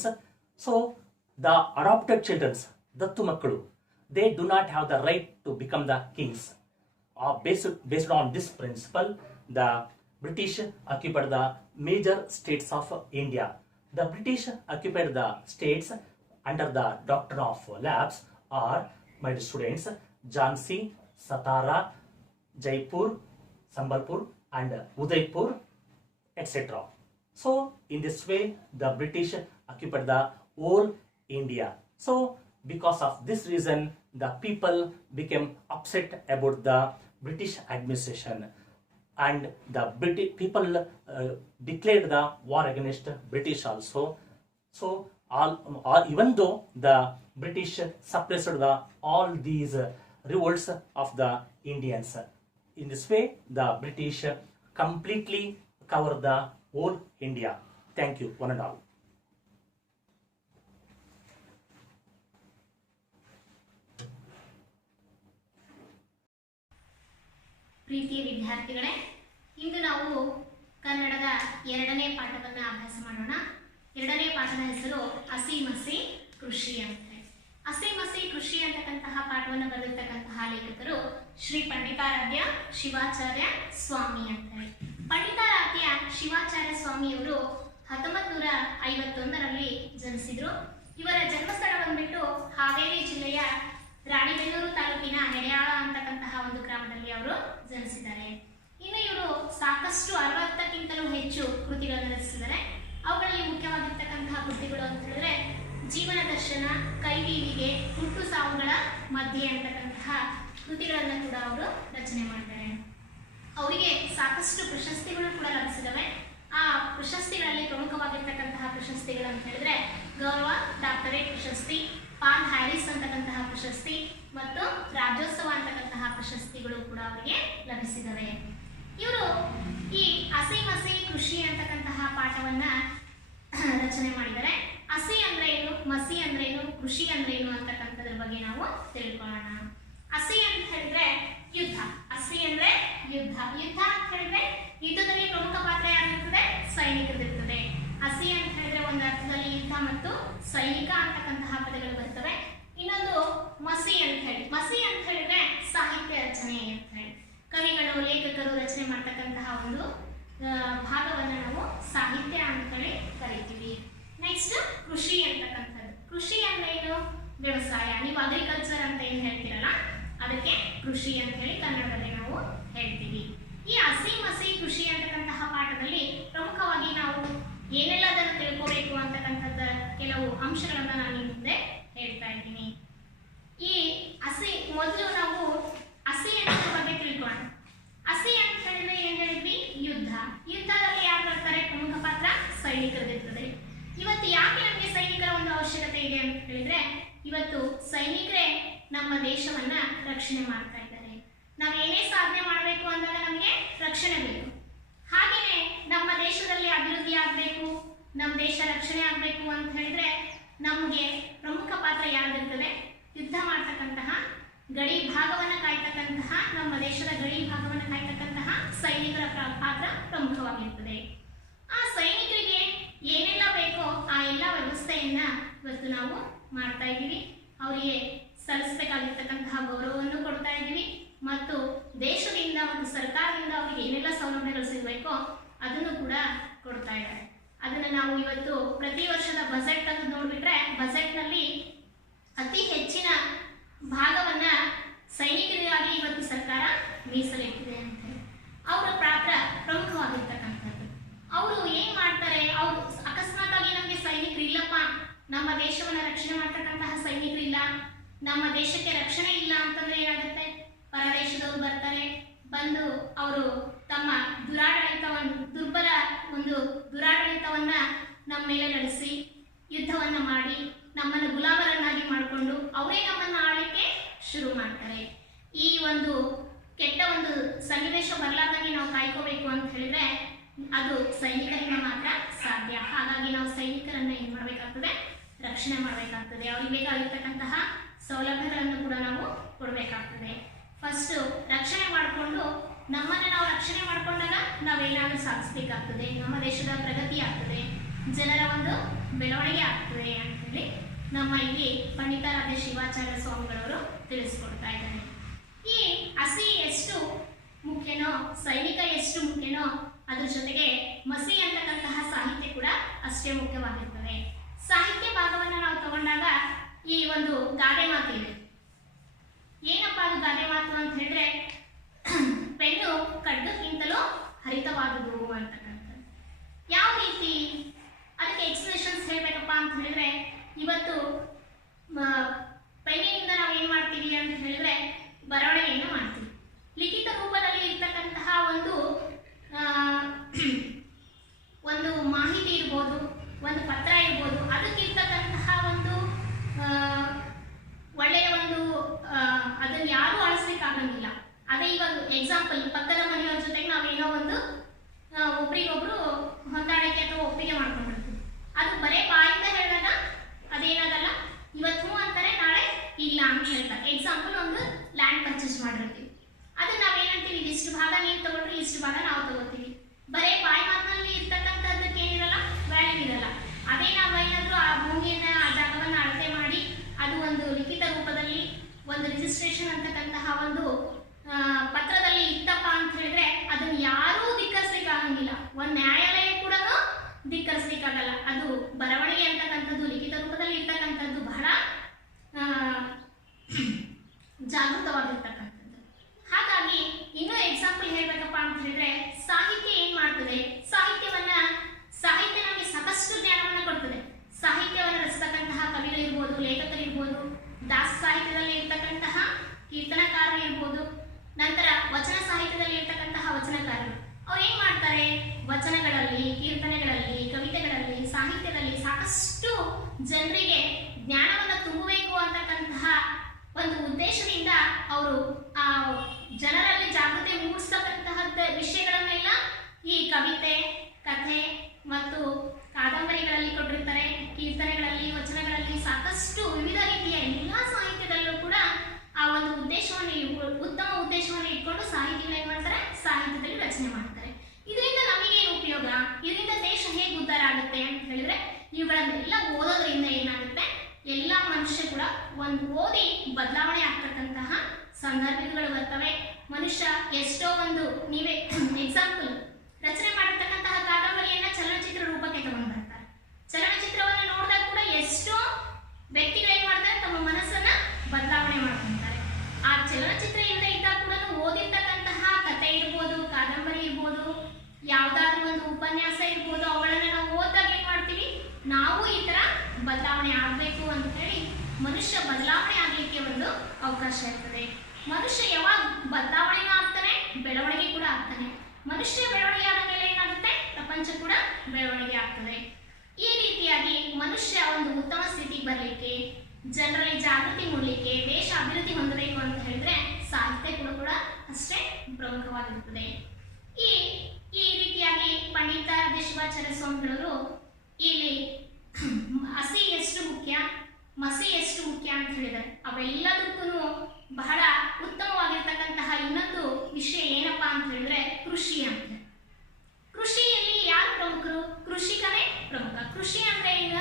so the adopted children, Dattu Makkalu, they do not have the right to become the kings. Based on this principle, the British occupied the major states of India. The British occupied the states under the Doctrine of Lapse are, my dear students, Jhansi, Satara, Jaipur, Sambalpur and Udaipur, etc. So in this way, the British occupied the whole India. So because of this reason, the people became upset about the British administration, and the people declared the war against British also. So even though the British suppressed all these revolts of the Indians, in this way the British completely covered the whole India. Thank you, one and all. ಪ್ರೀತಿಯ ವಿದ್ಯಾರ್ಥಿಗಳೇ, ಇಂದು ನಾವು ಕನ್ನಡದ ಎರಡನೇ ಪಾಠವನ್ನು ಅಭ್ಯಾಸ ಮಾಡೋಣ. ಎರಡನೇ ಪಾಠದ ಹೆಸರು ಹಸಿ-ಮಸಿ ಕೃಷಿ ಅಂತ. ಹಸಿ-ಮಸಿ ಕೃಷಿ ಅಂತಕ್ಕಂತಹ ಪಾಠವನ್ನು ಬರೆದಿರ್ತಕ್ಕಂತಹ ಲೇಖಕರು ಶ್ರೀ ಪಂಡಿತಾರಾಧ್ಯ ಶಿವಾಚಾರ್ಯ ಸ್ವಾಮಿ ಅಂತ. ಪಂಡಿತಾರಾಧ್ಯ ಶಿವಾಚಾರ್ಯ ಸ್ವಾಮಿಯವರು 1951ರಲ್ಲಿ ಜನಿಸಿದ್ರು. ಇವರ ಜನ್ಮಸ್ಥಳ ಬಂದ್ಬಿಟ್ಟು ಹಾವೇರಿ ಜಿಲ್ಲೆಯ ರಾಣಿಬೆನ್ನೂರು ತಾಲೂಕಿನ ಹೆಡೆಯಾಳ ಅಂತಕ್ಕಂತಹ ಒಂದು ಗ್ರಾಮದಲ್ಲಿ ಅವರು ಜನಿಸಿದ್ದಾರೆ. ಇನ್ನು ಇವರು ಸಾಕಷ್ಟು 60ಕ್ಕಿಂತಲೂ ಹೆಚ್ಚು ಕೃತಿಗಳನ್ನು ರಚಿಸಿದ್ದಾರೆ. ಅವುಗಳಲ್ಲಿ ಮುಖ್ಯವಾಗಿರ್ತಕ್ಕಂತಹ ಕೃತಿಗಳು ಅಂತ ಹೇಳಿದ್ರೆ ಜೀವನ ದರ್ಶನ, ಕೈದೀವಿಗೆ, ಹುಟ್ಟು ಸಾವುಗಳ ಮಧ್ಯೆ ಅಂತಕ್ಕಂತಹ ಕೃತಿಗಳನ್ನು ಕೂಡ ಅವರು ರಚನೆ ಮಾಡಿದ್ದಾರೆ. ಅವರಿಗೆ ಸಾಕಷ್ಟು ಪ್ರಶಸ್ತಿಗಳು ಕೂಡ ಲಭಿಸಿದವೆ. ಆ ಪ್ರಶಸ್ತಿಗಳಲ್ಲಿ ಪ್ರಮುಖವಾಗಿರ್ತಕ್ಕಂತಹ ಪ್ರಶಸ್ತಿಗಳು ಅಂತ ಹೇಳಿದ್ರೆ ಗೌರವ ಡಾಕ್ಟರೇಟ್ ಪ್ರಶಸ್ತಿ, ಪಾಲ್ ಹ್ಯಾರಿಸ್ ಅಂತಕ್ಕಂತಹ ಪ್ರಶಸ್ತಿ ಮತ್ತು ರಾಜ್ಯೋತ್ಸವ ಪ್ರಶಸ್ತಿಗಳು ಕೂಡ ಅವರಿಗೆ ಲಭಿಸಿದವೆ. ಇವರು ಈ ಹಸಿ ಮಸಿ ಕೃಷಿ ಅಂತಕ್ಕಂತಹ ಪಾಠವನ್ನ ರಚನೆ ಮಾಡಿದ್ದಾರೆ. ಹಸಿ ಅಂದ್ರೆ ಏನು, ಮಸಿ ಅಂದ್ರೆ ಏನು, ಕೃಷಿ ಅಂದ್ರೆ ಏನು ಅಂತಕ್ಕಂಥದ್ರ ಬಗ್ಗೆ ನಾವು ತಿಳ್ಕೊಳ್ಳೋಣ. ಹಸಿ ಅಂತ ಹೇಳಿದ್ರೆ ಯುದ್ಧ. ಹಸಿ ಅಂದ್ರೆ ಯುದ್ಧ. ಯುದ್ಧ ಅಂತ ಹೇಳಿದ್ರೆ ಯುದ್ಧದಲ್ಲಿ ಪ್ರಮುಖ ಪಾತ್ರ ಯಾರಿರ್ತದೆ? ಸೈನಿಕರಿರ್ತದೆ. ಹಸಿ ಅಂತ ಹೇಳಿದ್ರೆ ಒಂದು ಅರ್ಥದಲ್ಲಿ ಯುದ್ಧ ಮತ್ತು ಸೈನಿಕ ಅಂತಕ್ಕಂತಹ ಪದಗಳು ಬರ್ತವೆ. ಇನ್ನೊಂದು ಮಸಿ ಅಂತ ಹೇಳಿ, ಮಸಿ ಅಂತ ಹೇಳಿದ್ರೆ ಸಾಹಿತ್ಯ ರಚನೆ ಅಂತ ಹೇಳಿ, ಕವಿಗಳು ಲೇಖಕರು ರಚನೆ ಮಾಡ್ತಕ್ಕಂತಹ ಒಂದು ಭಾಗವನ್ನ ನಾವು ಸಾಹಿತ್ಯ ಅಂತ ಹೇಳಿ ಕರಿತೀವಿ. ನೆಕ್ಸ್ಟ್ ಕೃಷಿ ಅಂತಕ್ಕಂಥದ್ದು. ಕೃಷಿ ಅಂದ್ರೆ ಏನು? ವ್ಯವಸಾಯ. ನೀವು ಅಗ್ರಿಕಲ್ಚರ್ ಅಂತ ಏನ್ ಹೇಳ್ತೀರಲ್ಲ ಅದಕ್ಕೆ ಕೃಷಿ ಅಂತ ಹೇಳಿ ಕನ್ನಡದಲ್ಲಿ ನಾವು ಹೇಳ್ತೀವಿ. ಈ ಹಸಿ ಮಸಿ ಕೃಷಿ ಅಂತಕ್ಕಂತಹ ಪಾಠದಲ್ಲಿ ಪ್ರಮುಖವಾಗಿ ನಾವು ಏನೆಲ್ಲ ಅದನ್ನು ತಿಳ್ಕೋಬೇಕು ಅಂತಕ್ಕಂಥದ್ದ ಕೆಲವು ಅಂಶಗಳನ್ನ ನಾನು ನಿಮ್ಮ ಮುಂದೆ ಹೇಳ್ತಾ ಇದ್ದೀನಿ. ಈ ಹಸಿ ಮೊದಲು ನಾವು ಹಸಿ ಅನ್ನೋದ್ರ ಬಗ್ಗೆ ತಿಳ್ಕೊಳ್ಳೋಣ. ಹಸಿ ಅಂತ ಹೇಳಿದ್ರೆ ಏನ್ ಹೇಳಿದ್ವಿ? ಯುದ್ಧ. ಯುದ್ಧದಲ್ಲಿ ಯಾರು ಬರ್ತಾರೆ? ಪ್ರಮುಖ ಪಾತ್ರ ಸೈನಿಕರದಿರ್ತದೆ. ಇವತ್ತು ಯಾಕೆ ನಮಗೆ ಸೈನಿಕರ ಒಂದು ಅವಶ್ಯಕತೆ ಇದೆ ಅಂತ ಹೇಳಿದ್ರೆ, ಇವತ್ತು ಸೈನಿಕರೇ ನಮ್ಮ ದೇಶವನ್ನ ರಕ್ಷಣೆ ಮಾಡ್ತಾ ಇದ್ದಾರೆ. ನಾವು ಏನೇ ಸಾಧನೆ ಮಾಡಬೇಕು ಅಂದಾಗ ನಮಗೆ ರಕ್ಷಣೆ ಬೇಕು. ಹಾಗೇನೆ ನಮ್ಮ ದೇಶದಲ್ಲಿ ಅಭಿವೃದ್ಧಿ ಆಗಬೇಕು, ನಮ್ಮ ದೇಶ ರಕ್ಷಣೆ ಆಗಬೇಕು ಅಂತ ಹೇಳಿದ್ರೆ ನಮಗೆ ಪ್ರಮುಖ ಪಾತ್ರ ಯಾರಿರ್ತದೆ? ಯುದ್ಧ ಮಾಡ್ತಕ್ಕಂತಹ, ಗಡಿ ಭಾಗವನ್ನ ಕಾಯ್ತಕ್ಕಂತಹ, ನಮ್ಮ ದೇಶದ ಗಡಿ ಭಾಗವನ್ನ ಕಾಯ್ತಕ್ಕಂತಹ ಸೈನಿಕರ ಪಾತ್ರ ಪ್ರಮುಖವಾಗಿರ್ತದೆ. ಆ ಸೈನಿಕರಿಗೆ ಏನೆಲ್ಲ ಬೇಕೋ ಆ ಎಲ್ಲ ವ್ಯವಸ್ಥೆಯನ್ನ ಇವತ್ತು ನಾವು ಮಾಡ್ತಾ ಇದ್ದೀವಿ. ಅವರಿಗೆ ಸಲ್ಲಿಸಬೇಕಾಗಿರ್ತಕ್ಕಂತಹ ಗೌರವವನ್ನು ಕೊಡ್ತಾ ಇದ್ದೀವಿ ಮತ್ತು ದೇಶದಿಂದ ಮತ್ತು ಸರ್ಕಾರದಿಂದ ಅವರಿಗೆ ಏನೆಲ್ಲ ಸೌಲಭ್ಯಗಳು ಸಿಗಬೇಕೋ ಅದನ್ನು ಕೂಡ ಕೊಡ್ತಾ ಇದ್ದಾರೆ. ಅದನ್ನು ನಾವು ಇವತ್ತು ಪ್ರತಿ ವರ್ಷದ ಬಜೆಟ್ ಅಂತ ನೋಡ್ಬಿಟ್ರೆ ಬಜೆಟ್ನಲ್ಲಿ ಅತಿ ಹೆಚ್ಚಿನ ಭಾಗವನ್ನ ಸೈನಿಕರಿಗಾಗಿ ಇವತ್ತು ಸರ್ಕಾರ ಮೀಸಲಿಟ್ಟಿದೆ ಅಂತ ಹೇಳಿ. ಅವರ ಪಾತ್ರ ಪ್ರಮುಖವಾಗಿರ್ತಕ್ಕಂಥದ್ದು. ಅವರು ಏನ್ ಮಾಡ್ತಾರೆ? ಅವರು ಅಕಸ್ಮಾತ್ ಆಗಿ ನಮಗೆ ಸೈನಿಕರು ಇಲ್ಲಪ್ಪ, ನಮ್ಮ ದೇಶವನ್ನ ರಕ್ಷಣೆ ಮಾಡ್ತಕ್ಕಂತಹ ಸೈನಿಕರಿಲ್ಲ, ನಮ್ಮ ದೇಶಕ್ಕೆ ರಕ್ಷಣೆ ಇಲ್ಲ ಅಂತಂದ್ರೆ ಏನಾಗುತ್ತೆ? ಪರದೇಶದವರು ಬರ್ತಾರೆ, ಬಂದು ಅವರು ತಮ್ಮ ದುರ್ಬಲ ಒಂದು ದುರಾಡಳಿತವನ್ನ ನಮ್ಮ ಮೇಲೆ ನಡೆಸಿ ಯುದ್ಧವನ್ನ ಮಾಡಿ ನಮ್ಮನ್ನು ಗುಲಾಮರನ್ನಾಗಿ ಮಾಡಿಕೊಂಡು ಅವರೇ ನಮ್ಮನ್ನು ಆಳಲಿಕ್ಕೆ ಶುರು ಮಾಡ್ತಾರೆ. ಈ ಒಂದು ಕೆಟ್ಟ ಒಂದು ಸನ್ನಿವೇಶ ಬರಲಾರ್ದಂಗೆ ನಾವು ಕಾಯ್ಕೋಬೇಕು ಅಂತ ಹೇಳಿದ್ರೆ ಅದು ಸೈನಿಕರಿಂದ ಮಾತ್ರ ಸಾಧ್ಯ. ಹಾಗಾಗಿ ನಾವು ಸೈನಿಕರನ್ನ ಏನ್ ಮಾಡ್ಬೇಕಾಗ್ತದೆ? ರಕ್ಷಣೆ ಮಾಡಬೇಕಾಗ್ತದೆ. ಅವ್ರಿಗೆ ಬೇಕಾಗಿರ್ತಕ್ಕಂತಹ ಸೌಲಭ್ಯಗಳನ್ನು ಕೂಡ ನಾವು ಕೊಡಬೇಕಾಗ್ತದೆ. ಫಸ್ಟ್ ರಕ್ಷಣೆ ಮಾಡಿಕೊಂಡು ನಮ್ಮನ್ನು ನಾವು ರಕ್ಷಣೆ ಮಾಡಿಕೊಂಡಾಗ ನಾವೇನಾದ್ರೂ ಸಾಧಿಸಬೇಕಾಗ್ತದೆ, ನಮ್ಮ ದೇಶದ ಪ್ರಗತಿ ಆಗ್ತದೆ, ಜನರ ಒಂದು ಬೆಳವಣಿಗೆ ಆಗ್ತದೆ ಅಂತ ಹೇಳಿ ನಮ್ಮ ಇಲ್ಲಿ ಪಂಡಿತಾರಾಧ್ಯ ಶಿವಾಚಾರ್ಯ ಸ್ವಾಮಿಗಳವರು ತಿಳಿಸ್ಕೊಡ್ತಾ ಇದ್ದಾರೆ. ಈ ಹಸಿ ಎಷ್ಟು ಮುಖ್ಯನೋ, ಸೈನಿಕ ಎಷ್ಟು ಮುಖ್ಯನೋ, ಅದ್ರ ಜೊತೆಗೆ ಮಸಿ ಅಂತಕ್ಕಂತಹ ಸಾಹಿತ್ಯ ಕೂಡ ಅಷ್ಟೇ ಮುಖ್ಯವಾಗಿರ್ತದೆ. ಸಾಹಿತ್ಯ ಭಾಗವನ್ನು ನಾವು ತಗೊಂಡಾಗ ಈ ಒಂದು ಗಾದೆ ಮಾತು ಇದೆ. ಏನಪ್ಪಾ ಅದು ಗಾದೆ ಮಾತು ಅಂತ ಹೇಳಿದ್ರೆ, ಪೆನ್ನು ಕಡ್ಡಕ್ಕಿಂತಲೂ ಹರಿತವಾದುದು ಅಂತಕ್ಕಂಥದ್ದು. ಯಾವ ರೀತಿ ಅದಕ್ಕೆ ಎಕ್ಸ್ಪ್ಲೇಷನ್ಸ್ ಹೇಳ್ಬೇಕಪ್ಪ ಅಂತ ಹೇಳಿದ್ರೆ, ಇವತ್ತು ಪೆನ್ನಿನಿಂದ ನಾವು ಏನ್ ಮಾಡ್ತೀವಿ ಅಂತ ಹೇಳಿದ್ರೆ ಬರವಣಿಗೆಯನ್ನು ಮಾಡ್ತೀವಿ. ಲಿಖಿತ ರೂಪದಲ್ಲಿ ಇರ್ತಕ್ಕಂತಹ ಒಂದು ಮಾಹಿತಿ ಇರ್ಬೋದು, ಒಂದು ಪತ್ರ ಇರ್ಬೋದು, ಅದಕ್ಕಿರ್ತಕ್ಕಂತಹ ಒಂದು ಒಳ್ಳೆಯ ಒಂದು ಅದನ್ನು ಯಾರೂ ಅಳಿಸ್ಲಿಕ್ಕಾಗಂಗಿಲ್ಲ. ಅದೇ ಇವಾಗ ಎಕ್ಸಾಂಪಲ್, ಪಕ್ಕದ ಮನೆಯವ್ರ ಜೊತೆಗೆ ನಾವೇನೋ ಒಂದು ಒಬ್ರಿಗೊಬ್ರು ಹೊಂದಾಣಿಕೆ ಅಥವಾ ಒಪ್ಪಿಗೆ ಮಾಡ್ಕೊಂಡಿರ್ತೀವಿ. ಅದು ಬರೇ ಬಾಯಿಂದ ಹೇಳಿದಾಗ ಅದೇನಾಗಲ್ಲ, ಇವತ್ತು ಅಂತಾರೆ ನಾಳೆ ಇಲ್ಲ ಅಂತ ಹೇಳ್ತಾರೆ. ಎಕ್ಸಾಂಪಲ್, ಒಂದು ಲ್ಯಾಂಡ್ ಪರ್ಚೇಸ್ ಮಾಡಿರ್ತೀವಿ, ಅದನ್ನ ನಾವೇನಂತೀವಿ? ಇಷ್ಟು ಭಾಗ ನೀವು ತಗೊಂಡ್ರೆ ಇಷ್ಟು ಭಾಗ ನಾವು ತಗೋತೀವಿ. ಬರೇ ಬಾಯಿ ಮಾತಿನಲ್ಲಿ ಇರ್ತಕ್ಕಂಥದ್ದಕ್ಕೆ ಏನಿರಲ್ಲ, ವ್ಯಾಲ್ಯೂ ಇರಲ್ಲ. ಅದೇ ನಾವು ಏನಾದರೂ ಆ ಭೂಮಿಯನ್ನ, ಆ ಜಾಗವನ್ನು ಅಳತೆ ಮಾಡಿ ಅದು ಒಂದು ಲಿಖಿತ ರೂಪದಲ್ಲಿ ಒಂದು ರಿಜಿಸ್ಟ್ರೇಷನ್ ಅಂತಕ್ಕಂತಹ ಒಂದು ಪತ್ರದಲ್ಲಿ ಇತ್ತಪ್ಪ ಅಂತ ಹೇಳಿದ್ರೆ ಅದನ್ನ ಯಾರೂ ಧಿಕ್ಕರಿಸ್ಲಿಕ್ಕೆ ಆಗಂಗಿಲ್ಲ. ಒಂದು ನ್ಯಾಯಾಲಯ ಕೂಡ ಧಿಕ್ಕರಿಸ್ಲಿಕ್ಕಾಗಲ್ಲ. ಅದು ಬರವಣಿಗೆ ಅಂತಕ್ಕಂಥದ್ದು, ಲಿಖಿತ ರೂಪದಲ್ಲಿ ಇರ್ತಕ್ಕಂಥದ್ದು ಬಹಳ ಜಾಗೃತವಾಗಿರ್ತಕ್ಕಂಥದ್ದು. ಹಾಗಾಗಿ ಇನ್ನೂ ಎಕ್ಸಾಂಪಲ್ ಹೇಳ್ಬೇಕಪ್ಪ ಅಂತ ಹೇಳಿದ್ರೆ, ಸಾಹಿತ್ಯ ಏನ್ ಮಾಡ್ತದೆ? ಸಾಹಿತ್ಯ ನಮಗೆ ಸಾಕಷ್ಟು ಜ್ಞಾನವನ್ನು ಕೊಡ್ತದೆ. ಸಾಹಿತ್ಯವನ್ನು ರಚಿಸ್ತಕ್ಕಂತಹ ಕವಿಗಳಿರ್ಬೋದು, ಲೇಖಕರಿರ್ಬೋದು, ದಾಸ ಸಾಹಿತ್ಯದಲ್ಲಿ ಇರ್ತಕ್ಕಂತಹ ಕೀರ್ತನಕಾರರು ಇರ್ಬೋದು, ನಂತರ ವಚನ ಸಾಹಿತ್ಯದಲ್ಲಿ ಇರ್ತಕ್ಕಂತಹ ವಚನಕಾರರು, ಅವ್ರು ಏನ್ ಮಾಡ್ತಾರೆ? ವಚನಗಳಲ್ಲಿ, ಕೀರ್ತನೆಗಳಲ್ಲಿ, ಕವಿತೆಗಳಲ್ಲಿ, ಸಾಹಿತ್ಯದಲ್ಲಿ ಸಾಕಷ್ಟು ಜನರಿಗೆ ಜ್ಞಾನವನ್ನು ತುಂಬಬೇಕು ಅಂತಕ್ಕಂತಹ ಒಂದು ಉದ್ದೇಶದಿಂದ ಅವರು ಆ ಈ ಕವಿತೆ, ಕಥೆ ಮತ್ತು ಕಾದಂಬರಿಗಳಲ್ಲಿ ಕೊಟ್ಟಿರ್ತಾರೆ, ಕೀರ್ತನೆಗಳಲ್ಲಿ, ವಚನಗಳಲ್ಲಿ ಸಾಕಷ್ಟು ವಿವಿಧ ರೀತಿಯ ಎಲ್ಲ ಸಾಹಿತ್ಯದಲ್ಲೂ ಕೂಡ ಆ ಒಂದು ಉತ್ತಮ ಉದ್ದೇಶವನ್ನು ಇಟ್ಕೊಂಡು ಸಾಹಿತಿಗಳು ಏನ್ ಮಾಡ್ತಾರೆ, ಸಾಹಿತ್ಯದಲ್ಲಿ ರಚನೆ ಮಾಡ್ತಾರೆ. ಇದರಿಂದ ನಮಗೇನು ಉಪಯೋಗ, ಇದರಿಂದ ದೇಶ ಹೇಗೆ ಉದ್ಧಾರ ಆಗುತ್ತೆ ಅಂತ ಹೇಳಿದ್ರೆ, ಇವುಗಳನ್ನೆಲ್ಲ ಓದೋದ್ರಿಂದ ಏನಾಗುತ್ತೆ, ಎಲ್ಲ ಮನುಷ್ಯ ಕೂಡ ಒಂದು ಓದಿ ಬದಲಾವಣೆ ಆಗ್ತಕ್ಕಂತಹ ಸಂದರ್ಭಗಳು ಬರ್ತವೆ. ಮನುಷ್ಯ ಎಷ್ಟೋ ಒಂದು, ನೀವೇ ಎಕ್ಸಾಂಪಲ್, ರಚನೆ ಮಾಡಿರ್ತಕ್ಕಂತಹ ಕಾದಂಬರಿಯನ್ನ ಚಲನಚಿತ್ರ ರೂಪಕ್ಕೆ ತಗೊಂಡು ಬರ್ತಾರೆ. ಚಲನಚಿತ್ರವನ್ನು ನೋಡಿದಾಗ ಕೂಡ ಎಷ್ಟೋ ವ್ಯಕ್ತಿಗಳು ಏನ್ ಮಾಡ್ತಾರೆ, ತಮ್ಮ ಮನಸ್ಸನ್ನ ಬದಲಾವಣೆ ಮಾಡ್ಕೊಂತಾರೆ. ಆ ಚಲನಚಿತ್ರ ಇಲ್ಲದೆ ಇದ್ದಾಗ ಕೂಡ ಓದಿರ್ತಕ್ಕಂತಹ ಕಥೆ ಇರ್ಬೋದು, ಕಾದಂಬರಿ ಇರ್ಬೋದು, ಯಾವ್ದಾದ್ರು ಒಂದು ಉಪನ್ಯಾಸ ಇರ್ಬೋದು, ಅವುಗಳನ್ನ ನಾವು ಓದಿದಾಗ ಏನ್ ಮಾಡ್ತೀವಿ, ನಾವು ಈ ತರ ಬದಲಾವಣೆ ಆಗ್ಬೇಕು ಅಂತ ಹೇಳಿ ಮನುಷ್ಯ ಬದಲಾವಣೆ ಆಗ್ಲಿಕ್ಕೆ ಒಂದು ಅವಕಾಶ ಇರ್ತದೆ. ಮನುಷ್ಯ ಯಾವಾಗ ಬದಲಾವಣೆನೂ ಆಗ್ತಾನೆ, ಬೆಳವಣಿಗೆ ಕೂಡ ಆಗ್ತಾನೆ. ಮನುಷ್ಯ ಬೆಳವಣಿಗೆ ಆದ ಮೇಲೆ ಏನಾಗುತ್ತೆ, ಪ್ರಪಂಚ ಕೂಡ ಬೆಳವಣಿಗೆ ಆಗ್ತದೆ. ಈ ರೀತಿಯಾಗಿ ಮನುಷ್ಯ ಒಂದು ಉತ್ತಮ ಸ್ಥಿತಿಗೆ ಬರಲಿಕ್ಕೆ, ಜನರಲ್ಲಿ ಜಾಗೃತಿ ಮೂಡಲಿಕ್ಕೆ, ದೇಶ ಅಭಿವೃದ್ಧಿ ಹೊಂದಬೇಕು ಅಂತ ಹೇಳಿದ್ರೆ ಸಾಹಿತ್ಯ ಕೂಡ ಅಷ್ಟೇ ಪ್ರಮುಖವಾಗಿರುತ್ತದೆ. ಈ ರೀತಿಯಾಗಿ ಪಂಡಿತ ಶಿವಾಚಾರ್ಯ ಸ್ವಾಮಿಗಳವರು ಇಲ್ಲಿ ಹಸಿ ಎಷ್ಟು ಮುಖ್ಯ, ಮಸಿ ಎಷ್ಟು ಮುಖ್ಯ ಅಂತ ಹೇಳಿದ್ದಾರೆ. ಅವೆಲ್ಲದಕ್ಕೂ ಬಹಳ ಉತ್ತಮವಾಗಿರ್ತಕ್ಕಂತಹ ಇನ್ನೊಂದು ವಿಷಯ ಏನಪ್ಪಾ ಅಂತ ಹೇಳಿದ್ರೆ ಕೃಷಿ ಅಂತ. ಕೃಷಿಯಲ್ಲಿ ಯಾರು ಪ್ರಮುಖರು? ಕೃಷಿಕನೇ ಪ್ರಮುಖ. ಕೃಷಿ ಅಂದ್ರೆ ಈಗ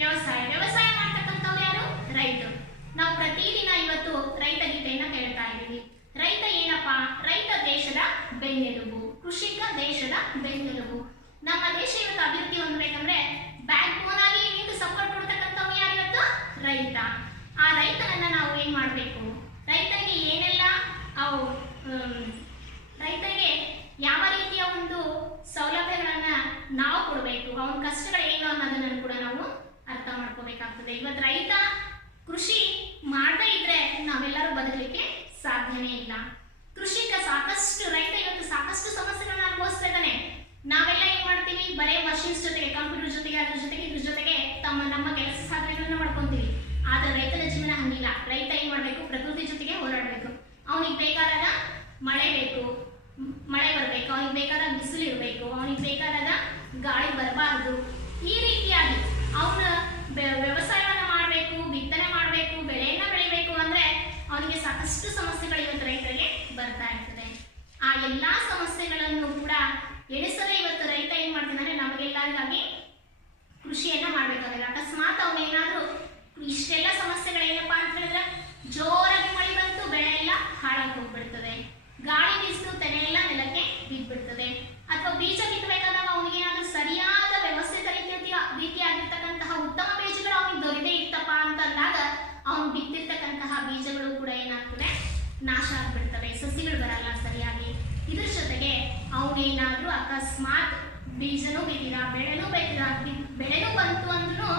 ವ್ಯವಸಾಯ ಮಾಡ್ತಕ್ಕಂಥವ್ರು ಯಾರು? ರೈತರು. ನಾವು ಪ್ರತಿದಿನ ಇವತ್ತು ರೈತ ಗೀತೆಯನ್ನ ಕೇಳ್ತಾ ಇದ್ದೀವಿ. ರೈತ ಏನಪ್ಪಾ? ರೈತ ದೇಶದ ಬೆನ್ನೆಲುಬು, ಕೃಷಿಕ ದೇಶದ ಬೆನ್ನೆಲುಬು. ನಮ್ಮ ದೇಶ ಇವತ್ತು ಅಭಿವೃದ್ಧಿ ಹೊಂದಬೇಕಂದ್ರೆ ಬ್ಯಾಕ್ ಬೋನ್ ಆಗಿ ನಿಂತು ಸಪೋರ್ಟ್ ಕೊಡ್ತಕ್ಕಂಥವ್ರು ಯಾರು ಇವತ್ತು? ರೈತ. ಆ ರೈತನನ್ನ ನಾವು ಏನ್ ಮಾಡ್ಬೇಕು, ರೈತನಿಗೆ ಏನೆಲ್ಲ ರೈತನಿಗೆ ಯಾವ ರೀತಿಯ ಒಂದು ಸೌಲಭ್ಯಗಳನ್ನ ನಾವು ಕೊಡಬೇಕು, ಅವನ ಕಷ್ಟಗಳೇನು ಅನ್ನೋದನ್ನು ಕೂಡ ನಾವು ಅರ್ಥ ಮಾಡ್ಕೋಬೇಕಾಗ್ತದೆ. ಇವತ್ತು ರೈತ ಕೃಷಿ ಮಾಡದೇ ಇದ್ರೆ ನಾವೆಲ್ಲರೂ ಬದುಕಲಿಕ್ಕೆ ಸಾಧ್ಯನೇ ಇಲ್ಲ. ಕೃಷಿಕ ರೈತ ಇವತ್ತು ಸಾಕಷ್ಟು ಸಮಸ್ಯೆಗಳನ್ನ ಅನುಭವಿಸ್ತಾ ಇದ್ದಾನೆ. ನಾವೆಲ್ಲ ಏನ್ ಮಾಡ್ತೀವಿ, ಬರೇ ಮಷಿನ್ಸ್ ಜೊತೆಗೆ, ಕಂಪ್ಯೂಟರ್ ಜೊತೆಗೆ, ಇದ್ರ ಜೊತೆಗೆ ನಮ್ಮ ಕೆಲಸ ಸಾಧನೆಗಳನ್ನ ಮಾಡ್ಕೊಂತೀವಿ. ಆದ್ರೆ ರೈತನ ಜೀವನ ಹಂಗಿಲ್ಲ. ರೈತ ಏನ್ ಮಾಡ್ಬೇಕು, ಪ್ರಕೃತಿ ಜೊತೆಗೆ ಹೋರಾಡ್ಬೇಕು. ಅವನಿಗೆ ಬೇಕಾದಾಗ ಮಳೆ ಬೇಕು, ಮಳೆ ಬರಬೇಕು, ಅವನಿಗೆ ಬೇಕಾದಾಗ ಬಿಸಿಲು ಇರಬೇಕು, ಅವನಿಗೆ ಬೇಕಾದಾಗ ಗಾಳಿ ಬರಬಾರದು. ಈ ರೀತಿಯಾಗಿ ಅವನ ವ್ಯವಸಾಯವನ್ನ ಮಾಡಬೇಕು, ಬಿತ್ತನೆ ಮಾಡಬೇಕು, ಬೆಳೆಯನ್ನ ಬೆಳಿಬೇಕು ಅಂದ್ರೆ ಅವನಿಗೆ ಸಾಕಷ್ಟು ಸಮಸ್ಯೆಗಳು ಇವತ್ತು ರೈತರಿಗೆ ಬರ್ತಾ ಇರ್ತದೆ. ಆ ಎಲ್ಲಾ ಸಮಸ್ಯೆಗಳನ್ನು ಕೂಡ ಎಣಿಸದೆ ಇವತ್ತು ರೈತ ಏನ್ ಮಾಡ್ತಿದ್ದಾನೆ, ನಮಗೆಲ್ಲರಿಗಾಗಿ ಕೃಷಿಯನ್ನ ಮಾಡ್ಬೇಕಾಗಲ್ಲ. ಅಕಸ್ಮಾತ್ ಅವನೇನಾದ್ರೂ ಇಷ್ಟೆಲ್ಲ ಸಮಸ್ಯೆಗಳೇನಪ್ಪಾ ಅಂತ ಹೇಳಿದ್ರೆ, ಜೋರಾಗಿ ಮಳೆ ಬಂತು, ಬೆಳೆ ಎಲ್ಲ ಹಾಳಾಗಿ ಹೋಗ್ಬಿಡ್ತದೆ, ಗಾಳಿ ಬೀಸಿತು, ತೆನೆ ಎಲ್ಲ ನೆಲಕ್ಕೆ ಬಿದ್ದ್ಬಿಡ್ತದೆ. ಅಥವಾ ಬೀಜ ಬಿತ್ತಬೇಕಾದಾಗ ಅವನಿಗೆ ಏನಾದ್ರೂ ಸರಿಯಾದ ವ್ಯವಸ್ಥಿತ ರೀತಿಯಾಗಿರ್ತಕ್ಕಂತಹ ಉತ್ತಮ ಬೀಜಗಳು ಅವನಿಗೆ ದೊರೆತೇ ಇತ್ತಪ್ಪ ಅಂತಂದಾಗ ಅವನು ಬಿತ್ತಿರ್ತಕ್ಕಂತಹ ಬೀಜಗಳು ಕೂಡ ಏನಾಗ್ತದೆ, ನಾಶ ಆಗ್ಬಿಡ್ತವೆ, ಸಸಿಗಳು ಬರಲ್ಲ ಸರಿಯಾಗಿ. ಇದ್ರ ಜೊತೆಗೆ ಅವನೇನಾದ್ರೂ ಅಕಸ್ಮಾತ್ ಬೀಜನೂ ಬಿದ್ದಿರ, ಬೆಳೆನೂ ಬಂತು ಅಂದ್ರೂ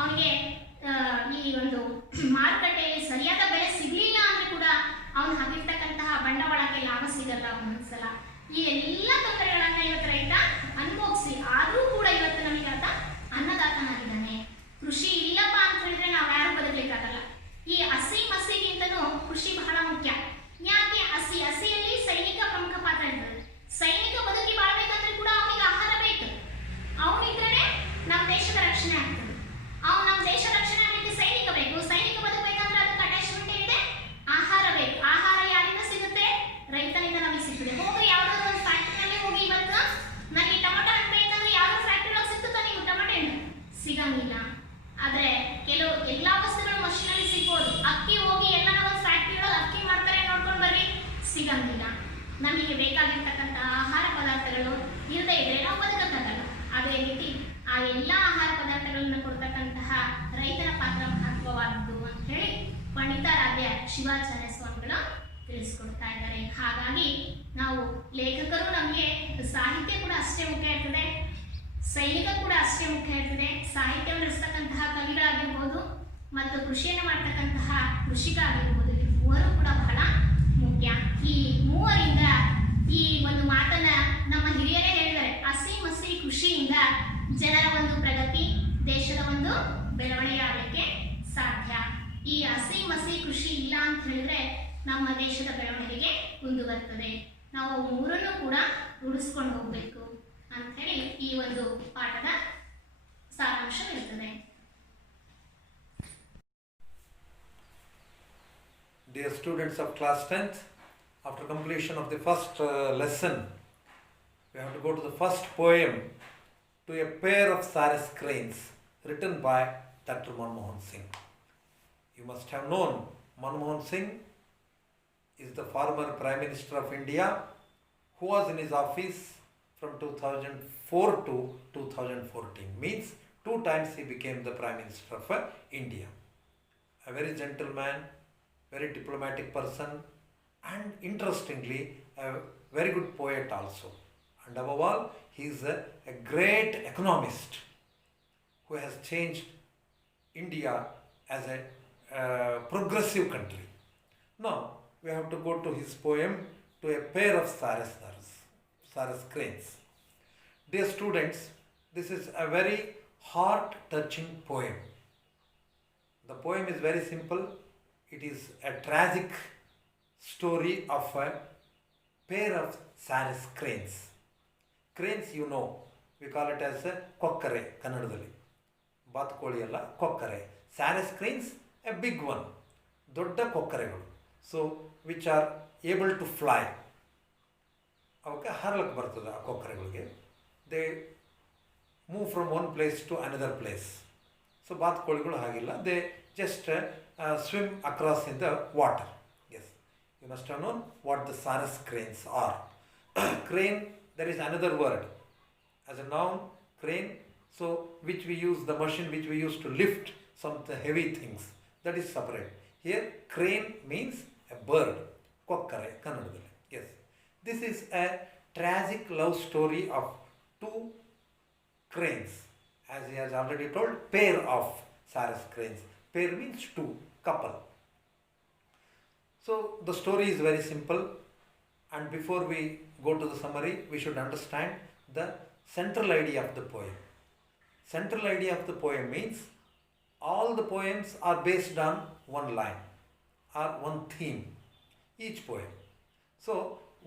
ಅವನಿಗೆ ಈ ಒಂದು ಮಾರುಕಟ್ಟೆಯಲ್ಲಿ ಸರಿಯಾದ ಬೆಲೆ ಸಿಗ್ಲಿಲ್ಲ ಅಂದ್ರೆ ಕೂಡ ಅವನು ಹಾಕಿರ್ತಕ್ಕಂತಹ ಬಂಡವಾಳಕ್ಕೆ ಲಾಭ ಸಿಗಲ್ಲ ಒಂದೊಂದ್ಸಲ. ಈ ಎಲ್ಲ ತೊಂದರೆಗಳನ್ನ ಇವತ್ತು ರೈತ ಅನುಭವಿಸಿ ಆದ್ರೂ ಕೂಡ ಇವತ್ತು ನಮಗೆ ಆತ ಅನ್ನದಾತನಾಗಿದ್ದಾನೆ. ಕೃಷಿ ಇಲ್ಲಪ್ಪ ಅಂತ ಹೇಳಿದ್ರೆ ನಾವು ಯಾರು ಬದುಕಲಿಕ್ಕಾಗಲ್ಲ. ಈ ಹಸಿ ಮಸಿಗಿಂತನೂ ಕೃಷಿ ಬಹಳ ಮುಖ್ಯ. ಯಾಕೆ? ಹಸಿಯಲ್ಲಿ ಸೈನಿಕ ಪ್ರಮುಖ ಪಾತ್ರ ಇರ್ತದೆ. ಸೈನಿಕ ಬದುಕಿ ಬಾಳ್ಬೇಕಂದ್ರೆ ಕೂಡ ಅವನಿಗೆ ಆಹಾರ ಬೇಕು. ಅವನಿದ್ರೆ ನಮ್ಮ ದೇಶದ ರಕ್ಷಣೆ ಆಗ್ತದೆ. ನಮ್ಮ ದೇಶ ರಕ್ಷಣೆ ಆಗಲಿಕ್ಕೆ ಸೈನಿಕ ಬೇಕು. ಸೈನಿಕ ಬದುಕಬೇಕಂದ್ರೆ ಅದಕ್ಕೆ ಅಟ್ಯಾಚ್ಮೆಂಟ್ ಏನಿದೆ, ಆಹಾರ ಬೇಕು. ಆಹಾರ ಯಾರಿಂದ ಸಿಗುತ್ತೆ? ರೈತನಿಂದ ನಮಗೆ ಸಿಗ್ತದೆ. ಹೋಗಿ ಯಾವ್ದಾದ್ರು ಒಂದು ಫ್ಯಾಕ್ಟ್ರಿನಲ್ಲಿ ಹೋಗಿ ಇವತ್ತು ನನಗೆ ಟೊಮೆಟೊ ಹಣ್ಣು ಬೇಕಂದ್ರೆ ಯಾವ್ದೋ ಫ್ಯಾಕ್ಟ್ರಿ ಒಳಗೆ ಸಿಗ್ತದೆ, ನೀವು ಟೊಮೆಟೊ ಹಣ್ಣು ಸಿಗಂಗಿಲ್ಲ. ಆದ್ರೆ ಕೆಲವು ಎಲ್ಲಾ ವಸ್ತುಗಳು ಮಷೀನಲ್ಲಿ ಸಿಗ್ಬೋದು. ಅಕ್ಕಿ ಹೋಗಿ ಎಲ್ಲ ಒಂದು ಫ್ಯಾಕ್ಟ್ರಿ ಒಳಗೆ ಅಕ್ಕಿ ಮಾಡ್ತಾರೆ, ನೋಡ್ಕೊಂಡು ಬರ್ರಿ, ಸಿಗಂಗಿಲ್ಲ. ನಮಗೆ ಬೇಕಾಗಿರ್ತಕ್ಕಂಥ ಆಹಾರ ಪದಾರ್ಥಗಳು ಇರದೇ ಇದ್ರೆ ನಾವು ಬದುಕಕ್ಕಾಗಲ್ಲ. ಅದೇ ರೀತಿ ಆ ಎಲ್ಲಾ ಆಹಾರ ಪದಾರ್ಥಗಳನ್ನ ಕೊಡ್ತಕ್ಕಂತಹ ರೈತನ ಪಾತ್ರ ಮಹತ್ವವಾದದ್ದು ಅಂತ ಹೇಳಿ ಪಂಡಿತಾರಾಧ್ಯ ಶಿವಾಚಾರ್ಯ ಸ್ವಾಮಿಗಳು ತಿಳಿಸ್ಕೊಡ್ತಾ ಇದ್ದಾರೆ. ಹಾಗಾಗಿ ನಾವು ಲೇಖಕರು, ನಮಗೆ ಸಾಹಿತ್ಯ ಕೂಡ ಅಷ್ಟೇ ಮುಖ್ಯ ಇರ್ತದೆ, ಸೈನಿಕ ಕೂಡ ಅಷ್ಟೇ ಮುಖ್ಯ ಇರ್ತದೆ. ಸಾಹಿತ್ಯವನ್ನು ರಚಿಸ್ತಕ್ಕಂತಹ ಕವಿಗಳಾಗಿರ್ಬೋದು ಮತ್ತು ಕೃಷಿಯನ್ನು ಮಾಡ್ತಕ್ಕಂತಹ ಕೃಷಿಕ ಆಗಿರ್ಬೋದು, ಮೂವರು ಕೂಡ ಬಹಳ ಮುಖ್ಯ. ಈ ಮೂವರಿಂದ ಈ ಒಂದು ಮಾತನ್ನ ನಮ್ಮ ಹಿರಿಯರೇ ಹೇಳಿದ್ದಾರೆ. ಹಸಿ ಮಸಿ ಕೃಷಿಯಿಂದ ಜನರ ಒಂದು ಪ್ರಗತಿ, ದೇಶದ ಒಂದು ಬೆಳವಣಿಗೆ ಆಗಲಿಕ್ಕೆ ಸಾಧ್ಯ. ಈ ಹಸಿ ಮಸಿ ಕೃಷಿ ಇಲ್ಲ ಅಂತ ಹೇಳಿದ್ರೆ ನಮ್ಮ ದೇಶದ ಬೆಳವಣಿಗೆಗೆ ಕುಂದು ಬರ್ತದೆ. ನಾವು ಅವು ಮೂರನ್ನು ಕೂಡ ರೂಢಿಸ್ಕೊಂಡು ಹೋಗಬೇಕು ಅಂಥೇಳಿ ಈ ಒಂದು ಪಾಠದ ಸಾರಾಂಶವಿರ್ತದೆ. Dear students of class 10th, after completion of the first lesson, we have to go to the first poem, To a Pair of Saris Cranes, written by Dr. Manmohan Singh. You must have known Manmohan Singh is the former Prime Minister of India who was in his office from 2004 to 2014. Means 2 times he became the Prime Minister of India. A very gentleman, very diplomatic person, and interestingly a very good poet also. And above all, he is a great economist who has changed India as a progressive country. Now we have to go to his poem, To a Pair of Saris Cranes. Dear students, this is a very heart-touching poem. The poem is very simple. It is a tragic story of a pair of saris cranes. Cranes, you know, we call it as a kokkare, kannadadalli. ಬಾತುಕೋಳಿ ಅಲ್ಲ, ಕೊಕ್ಕರೆ. Saris cranes, a big one. ದೊಡ್ಡ ಕೊಕ್ಕರೆಗಳು. So, which are able to fly. ಅವಕ್ಕೆ ಹಾರಲಕ್ಕೆ ಬರ್ತದೆ ಆ ಕೊಕ್ಕರೆಗಳಿಗೆ. They move from one place to another place. So, ಬಾತುಕೋಳಿಗಳು ಹಾಗಿಲ್ಲ. They just swim across in the water. Yes, you must have known what the saris cranes are. Crane, there is another word as a noun, crane. So which we use, the machine which we use to lift some heavy things, that is separate. Here crane means a bird, kokkare kannadadalli. Yes, this is a tragic love story of 2 cranes, as he has already told, pair of saris cranes. Pair means 2, couple. So the story is very simple, and before we go to the summary, we should understand the central idea of the poem. Central idea of the poem means all the poems are based on one line or one theme, each poem. So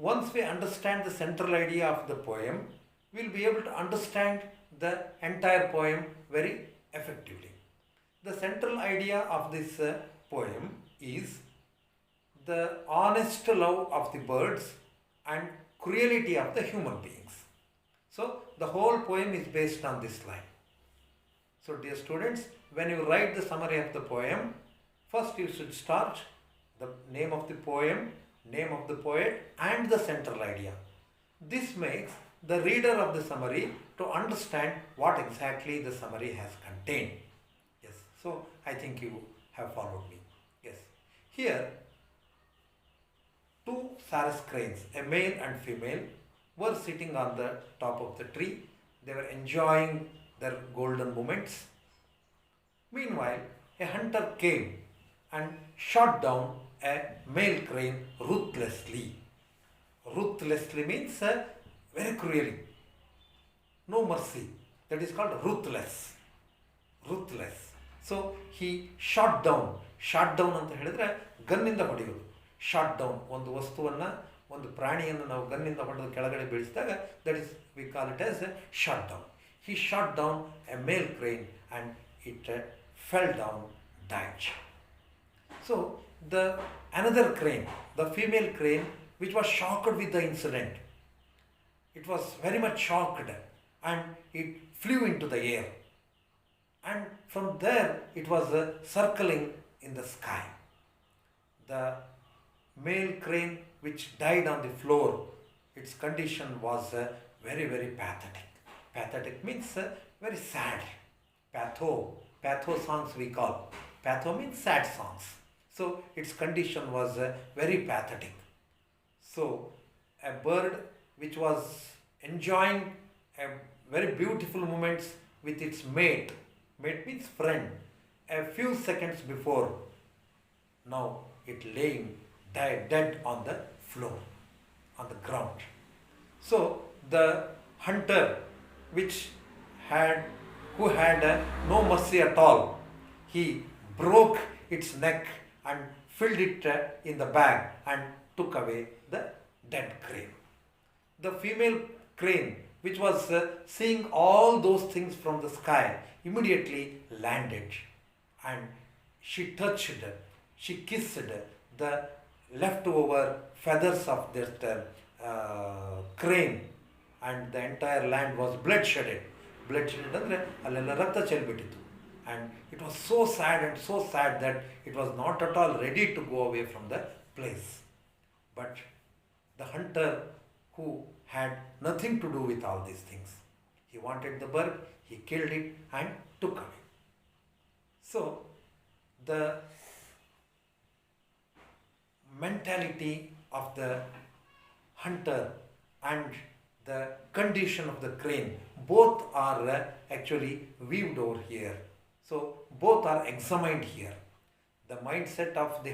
once we understand the central idea of the poem, we will be able to understand the entire poem very effectively. The central idea of this poem is the honest love of the birds and cruelty of the human beings. So the whole poem is based on this line. So dear students, when you write the summary of the poem, first you should start the name of the poem, name of the poet, and the central idea. This makes the reader of the summary to understand what exactly the summary has contained. Yes, so I think you have followed me. Yes, here 2 saris cranes, a male and female, were sitting on the top of the tree. They were enjoying their golden moments. Meanwhile, a hunter came and shot down a male crane ruthlessly. Ruthlessly means very cruelly. No mercy. That is called ruthless. Ruthless. So he shot down. Shot down ಅಂತ ಹೇಳಿದ್ರೆ ಗನ್ನಿಂದ ಹೊಡೆಯೋದು. Shot down, ಒಂದು ವಸ್ತುವನ್ನು, ಒಂದು ಪ್ರಾಣಿಯನ್ನು ನಾವು ಗನ್ನಿಂದ ಹೊಡೆದು ಕೆಳಗಡೆ ಬೀಳಿಸಿದಾಗ that is we call it as shot down. He shot down a male crane and it fell down, died. So the another crane, the female crane, which was shocked with the incident, it was very much shocked and it flew into the air, and from there it was circling in the sky. The male crane which died on the floor, its condition was very, very pathetic. Pathetic means very sad. Patho songs we call. Patho means sad songs. So its condition was very pathetic. So a bird which was enjoying a very beautiful moments with its mate. Mate means friend. A few seconds before, now it laying dead on the floor, on the ground. So the hunter who had no mercy at all, he broke its neck and filled it in the bag and took away the dead crane. the female crane, which was seeing all those things from the sky, immediately landed, and she touched, she kissed the leftover feathers of that crane, and the entire land was bloodshedded. Bloodshedded ಅಂದರೆ ಅಲ್ಲೆಲ್ಲ ರಕ್ತ ಚೆಲ್ಬಿಟ್ಟಿತ್ತು. And it was so sad that it was not at all ready to go away from the place. But the hunter, who had nothing to do with all these things, he wanted the bird, he killed it and took away. So the mentality of the hunter and the condition of the crane, both are actually weaved over here. So both are examined here. The mindset of the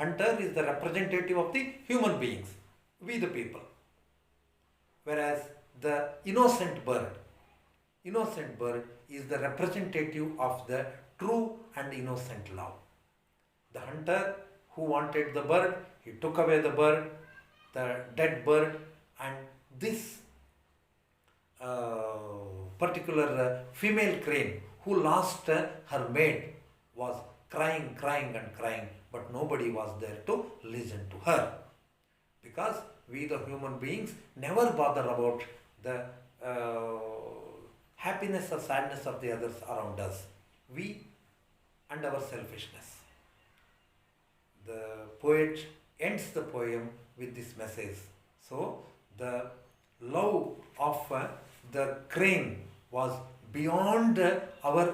hunter is the representative of the human beings, we the people. Whereas the innocent bird is the representative of the true and innocent love. The hunter who wanted the bird, he took away the bird, the dead bird, and this particular female crane who lost her mate was crying, but nobody was there to listen to her. Because we the human beings never bother about the happiness or sadness of the others around us. We and our selfishness. The poet ends the poem with this message. So the love of the crane was beyond our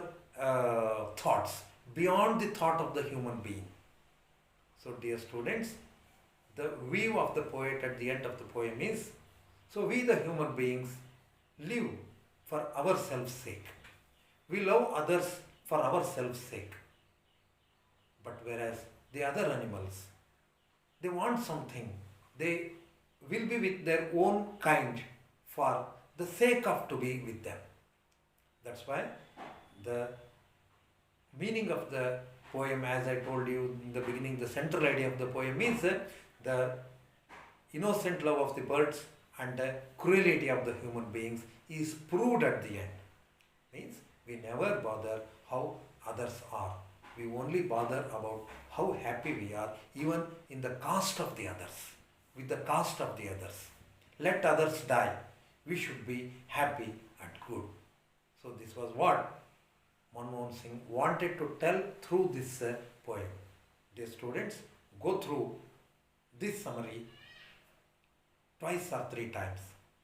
thoughts, beyond the thought of the human being. So dear students, the view of the poet at the end of the poem is, so we the human beings live for ourselves' sake. We love others for ourselves' sake. But whereas the other animals, they want something, they will be with their own kind for the sake of to be with them. That's why the meaning of the poem, as I told you in the beginning, the central idea of the poem is the innocent love of the birds and the cruelty of the human beings is proved at the end. Means we never bother how others are. We only bother about how happy we are, even in the cost of the others, with the cost of the others. Let others die. We should be happy and good. So this was what Manmohan Singh wanted to tell through this poem. Dear students, go through this summary twice or three times,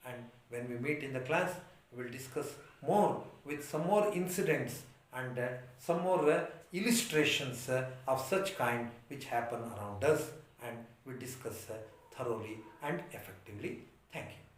and when we meet in the class, we will discuss more with some more incidents and some more illustrations of such kind which happen around us, and we discuss thoroughly and effectively. Thank you.